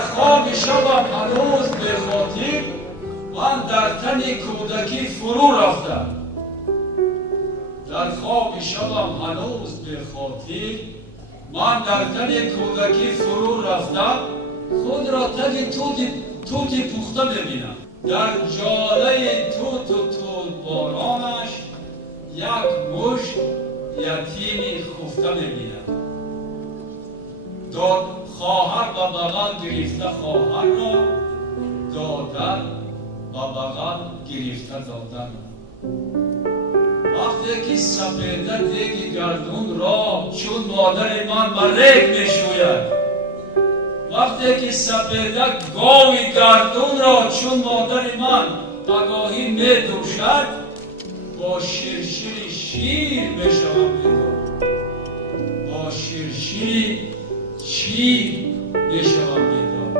خواب شبم هنوز به خاطر من در تن کودکی فرو رفتم. در خواب شبم هنوز به خاطر من در تن کودکی فرو رفتم. خود را تگ توتی پخته ببینم. در جاله توت و تول بارانش یک مشت یتیمی خفته میبینم. داد خواهر و بغل گرفته خواهر را، دادن و بغل گرفته دادن. وقتی که سپیده دیگ گردون را چون مادر من ملک میشوید، وقتی که سپیده گاوی گردون را چون مادر من پگاهی میدوشد، با شیرشیر شیر میشوم بیدار. با شیرشیر شیر میشوم بیدار.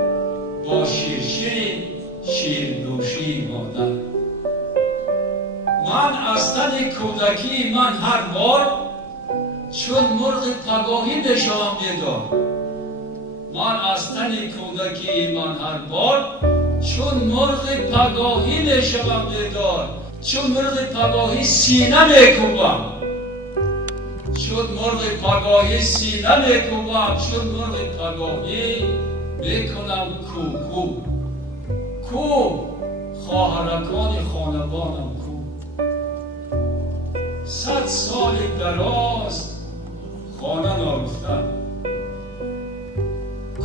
با شیرشیر شیر دوشی مادر. من از تن کودکی من هر بار چون مرغ پگاهی میشوم بیدار. من از تن کودکی من هر بار چون مرغ پگاهی میشوم بیدار. چون مرغ پگاهی سینه میکوبم. چون مرغ پگاهی سینه میکوبم. چون مرغ پگاهی میکنم کو کو کو. خواهرکان خانوانم کو. 100 سال دراز خانه نارفتن.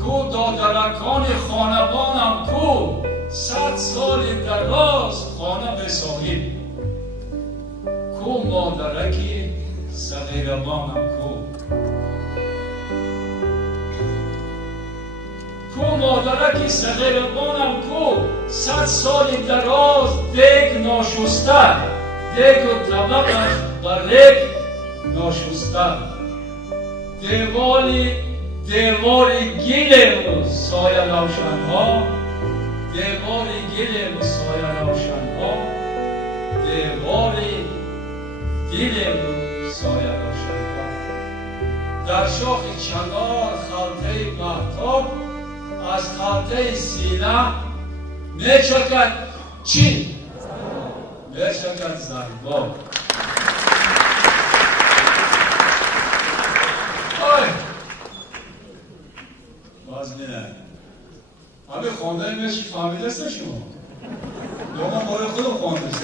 کو دادرکان خانوانم کو. 100 سال دراز خانه به صاحب. کو مادرکی صغیربانم کو. کو مادرکی صغیربانم کو. 100 سال دراز دیگ ناشسته. دیگ و طبقش برک ناشسته. دیواری گیل و سایه روشنها. دیواری گیل و سایه روشنها. دیواری گیل و سایه روشنها. در شاخ چنار خلطه مهتاب از خلطه سینه میچکد چی؟ میچکد زنباب. بازمینه همه خونده میشه فهمیده است شما؟ یا من باره خودم خونده است.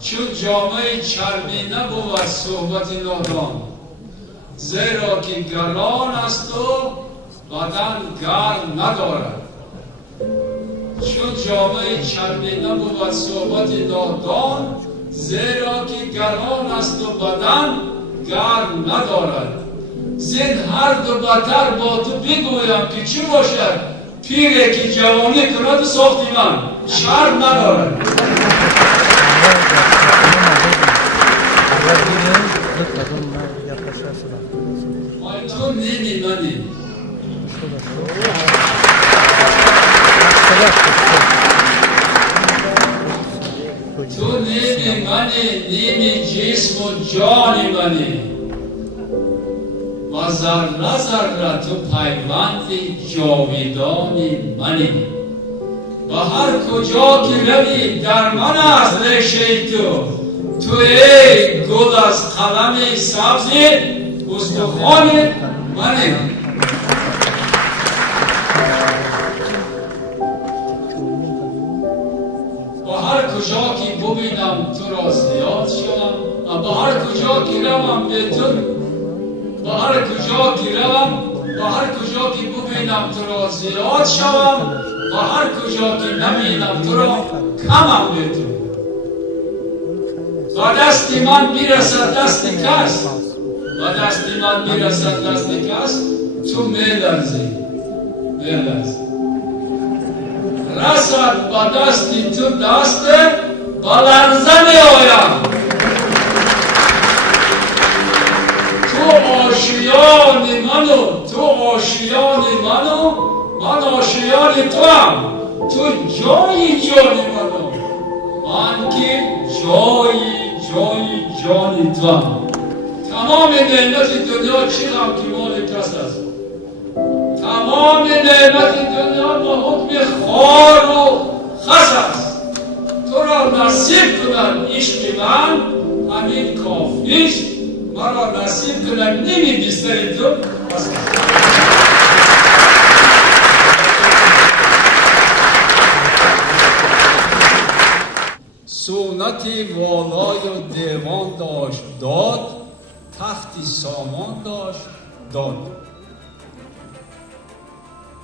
چون جامعه چربی نبود صحبت نادان، زیرا که گران است و بدن گرم ندارد. چون جامعه چربی نبود صحبت نادان، زیرا که گران است و بدن گرم ندارد. زین هر دو بتر با تو بگویم که چی باشد؟ پیری که جوانی کند و ساختی من شرم ندارد. تو نیمی منی. تو نیمی منی، نیمی جسم و جانی منی. و ذره ذره تو پیوندی جاویدانی منی. و هر کجا که روی در من است ریشه تو. تو ای گل از قلم سبزی استخوان منی. با هر کجا که ببینم تو را زیاد شوم. با هر کجا که روم به تو، با هر کجا که روم، با هر کجا که ببینم تو را زیاد شوم. با هر کجا که نبینم تو را کمم به تو. و دست من میرسد دست کس، و دست من میرسد دست کس، تو میلرزی میلرزی. رسد با دستی تو دست بلرزه میآیم. تو آشیان منو، تو آشیان منو، من آشیان تو هم. تو جایی جان منو، من که جایی جان تو. تمام نعمت دنیا چی غم که مال کس است؟ تمام نعمت دنیا با حکم خار و خس است. تو را نصیب کنن عشق من همین کافیست، مرا نصیب کنن نمی بیستری تو بس. سونتی والای و دیوان داشت داد، تختی سامان داشت داد.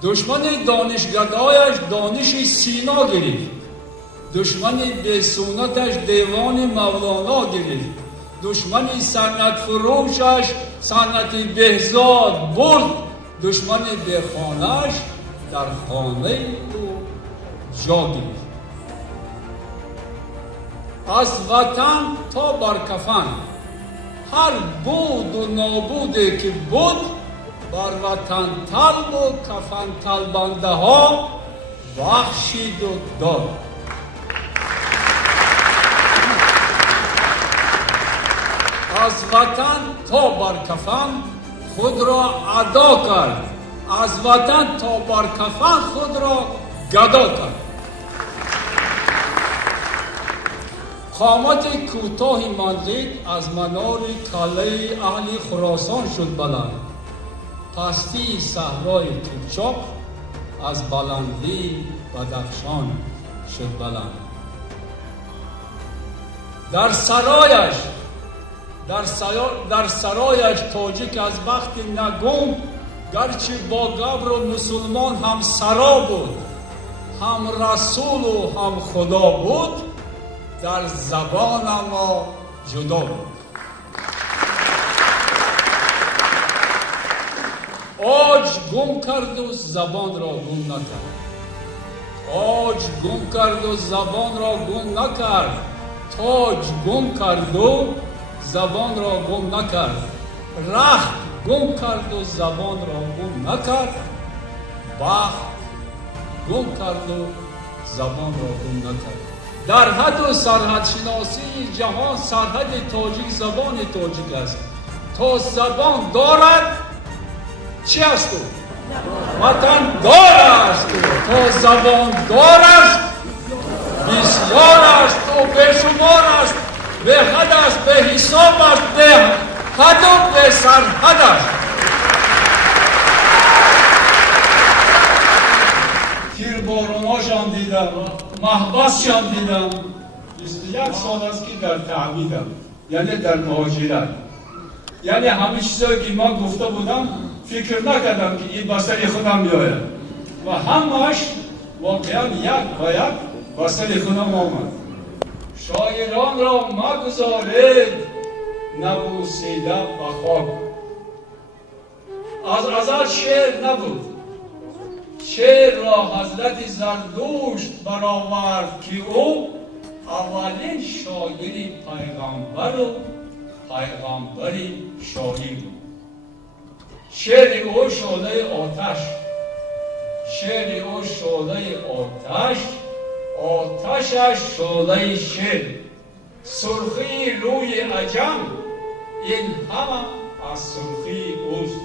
دشمن دانشگدایش دانش سینا گرفت، دشمن به سونتش دیوان مولانا گرفت، دشمن سنت فروشش سنت بهزاد برد، دشمن به خانهش در خانه تو جا گرفت. از وطن تا بر کفن هر بود و نابوده که بود، بر وطن طلب و کفن طلبنده ها بخشید و داد. از وطن تا بر کفن خود را ادا کرد، از وطن تا بر کفن خود را گدا کرد. قامت کوتاهی ماندید، از منار قلعه اهل خراسان شد بلند، پستی صحرای کرچاک از بلندی بدخشان شد بلند. در سرایش تاجیک از وقت نگم، گرچه با گبر و مسلمان هم سرا بود، هم رسول و هم خدا بود، در زبان ما جدا بود. آج گم کرد و زبان را گم نکرد، آج گم کرد و زبان را گم نکرد، تاج گم کرد و زبان را گم نکرد، رخت گم کرد و زبان را گم نکرد، بخت گم کرد و زبان را گم نکرد. در حد و سرحد شناسی جهان سرحد تاجیک زبان تاجیک است. تا زبان دارد چی است او؟ وطن دار است او. تا زبان دار است بسیار است و بشمار است، به حد است، به حساب است، به حد و به سرحد است. تیر باروناشان دیدم، محبسشان دیدم. 21 سال است که در تعمیدم، یعنی در مهاجرت. یعنی همه چیزایی که ما گفته بودم فکر نکردم که این بستر خودم بیاید و همش واقعا یک و یک بستر خودم آمد. شاعران را مگذارید نبوسیده به خاک. از ازل شعر نبود، شعر را حضرت زردشت برآورد که او اولین شاعری پیغمبر و پیغمبری شاعر بود. شعر او شعله آتش، شعر او شعله آتش، آتشش شعله شعر. سرخی روی عجم این همه از سرخی اوست،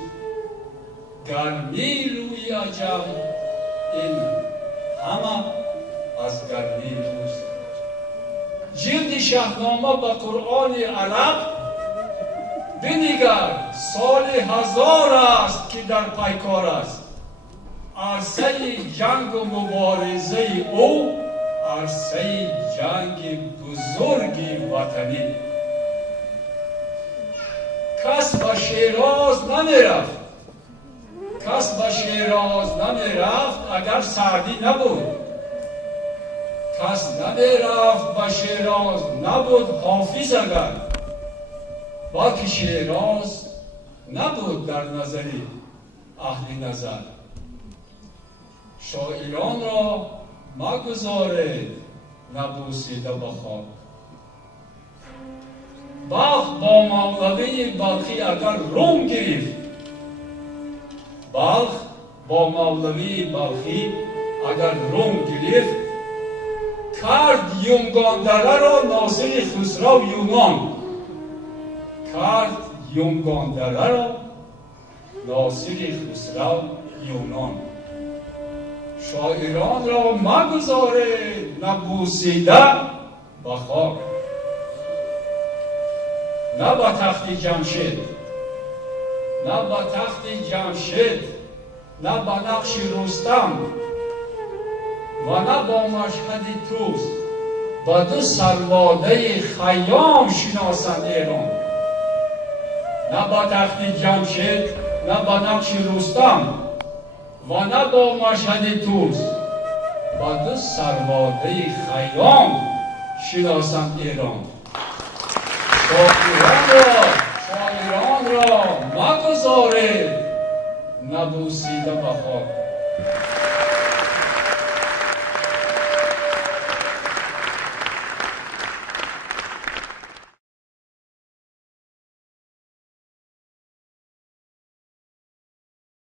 گرمی روی عجم این همه از گرمی اوست. جلد شاهنامه به قرآن عرب بنگر، سال 1000 است که در پیکار است. عرصه جنگ و مبارزه او عرصه جنگ بزرگ وطنی. کس به شیراز نمیرفت، کس به شیراز نمیرفت اگر سعدی نبود، کس نمیرفت به شیراز نبود حافظ اگر، بلکه شیراز نبود در نظر اهل نظر. شاعران را مگذارید نبوسیده به خاک. بلخ با مولوی بلخی اگر روم گرفت، بلخ با مولوی بلخی اگر روم گرفت، کرد یونگاندره را ناصر خسرو یونان. کرد یونگاندره را ناصر خسرو یونان. شاعران را مگذاره نبوسیده به خاک، نه به تخت جمشید، نه به تخت جمشید، نه به نقش رستم و نه با مشهد توس، با دو سرواده خیام شناسند ایران. نه با تخت جمشید، نه با نقش رستم و نه با مشهد توس، با دو سرواده خیام شناسند ایران. شاعران را مگذارید نبوسیده به خاک.